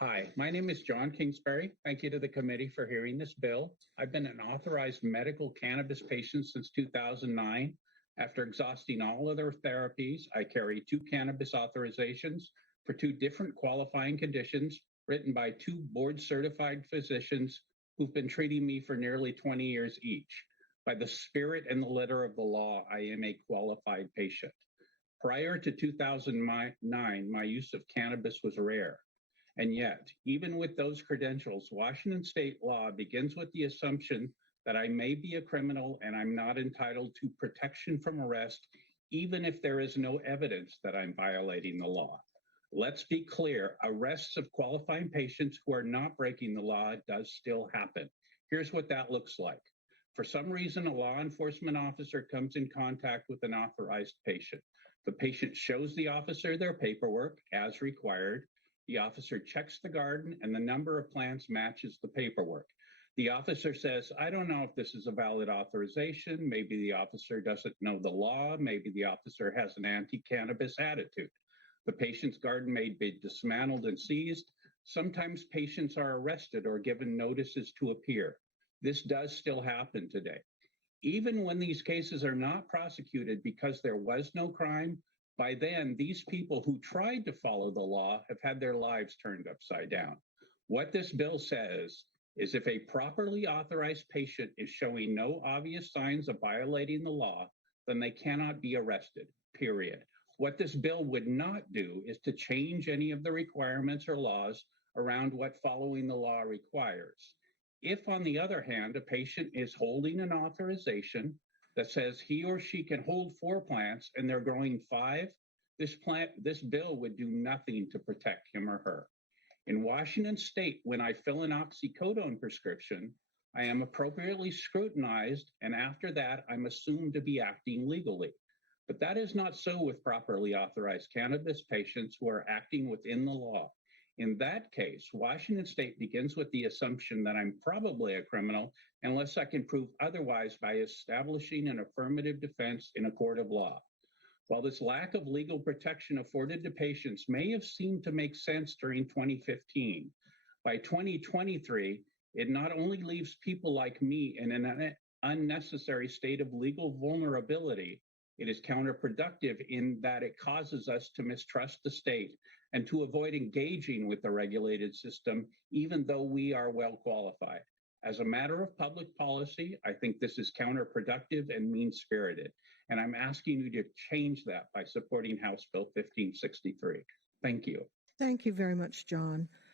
Hi, my name is John Kingsbury. Thank you to the committee for hearing this bill. I've been an authorized medical cannabis patient since 2009. After exhausting all other therapies, I carry two cannabis authorizations for two different qualifying conditions written by two board certified physicians who've been treating me for nearly 20 years each. By the spirit and the letter of the law, I am a qualified patient. Prior to 2009, my use of cannabis was rare. And yet, even with those credentials, Washington state law begins with the assumption that I may be a criminal and I'm not entitled to protection from arrest, even if there is no evidence that I'm violating the law. Let's be clear, arrests of qualifying patients who are not breaking the law does still happen. Here's what that looks like. For some reason, a law enforcement officer comes in contact with an authorized patient. The patient shows the officer their paperwork as required. The officer checks the garden and the number of plants matches the paperwork. The officer says, I don't know if this is a valid authorization. Maybe the officer doesn't know the law. Maybe the officer has an anti-cannabis attitude. The patient's garden may be dismantled and seized. Sometimes patients are arrested or given notices to appear. This does still happen today. Even when these cases are not prosecuted because there was no crime, by then, these people who tried to follow the law have had their lives turned upside down. What this bill says is if a properly authorized patient is showing no obvious signs of violating the law, then they cannot be arrested, period. What this bill would not do is to change any of the requirements or laws around what following the law requires. If, on the other hand, a patient is holding an authorization that says he or she can hold 4 plants and they're growing 5, this bill would do nothing to protect him or her. In Washington state, when I fill an oxycodone prescription, I am appropriately scrutinized, and after that, I'm assumed to be acting legally. But that is not so with properly authorized cannabis patients who are acting within the law. In that case, Washington state begins with the assumption that I'm probably a criminal unless I can prove otherwise by establishing an affirmative defense in a court of law. While this lack of legal protection afforded to patients may have seemed to make sense during 2015, by 2023, it not only leaves people like me in an unnecessary state of legal vulnerability, it is counterproductive in that it causes us to mistrust the state and to avoid engaging with the regulated system, even though we are well qualified. As a matter of public policy, I think this is counterproductive and mean spirited. And I'm asking you to change that by supporting House Bill 1563. Thank you. Thank you very much, John.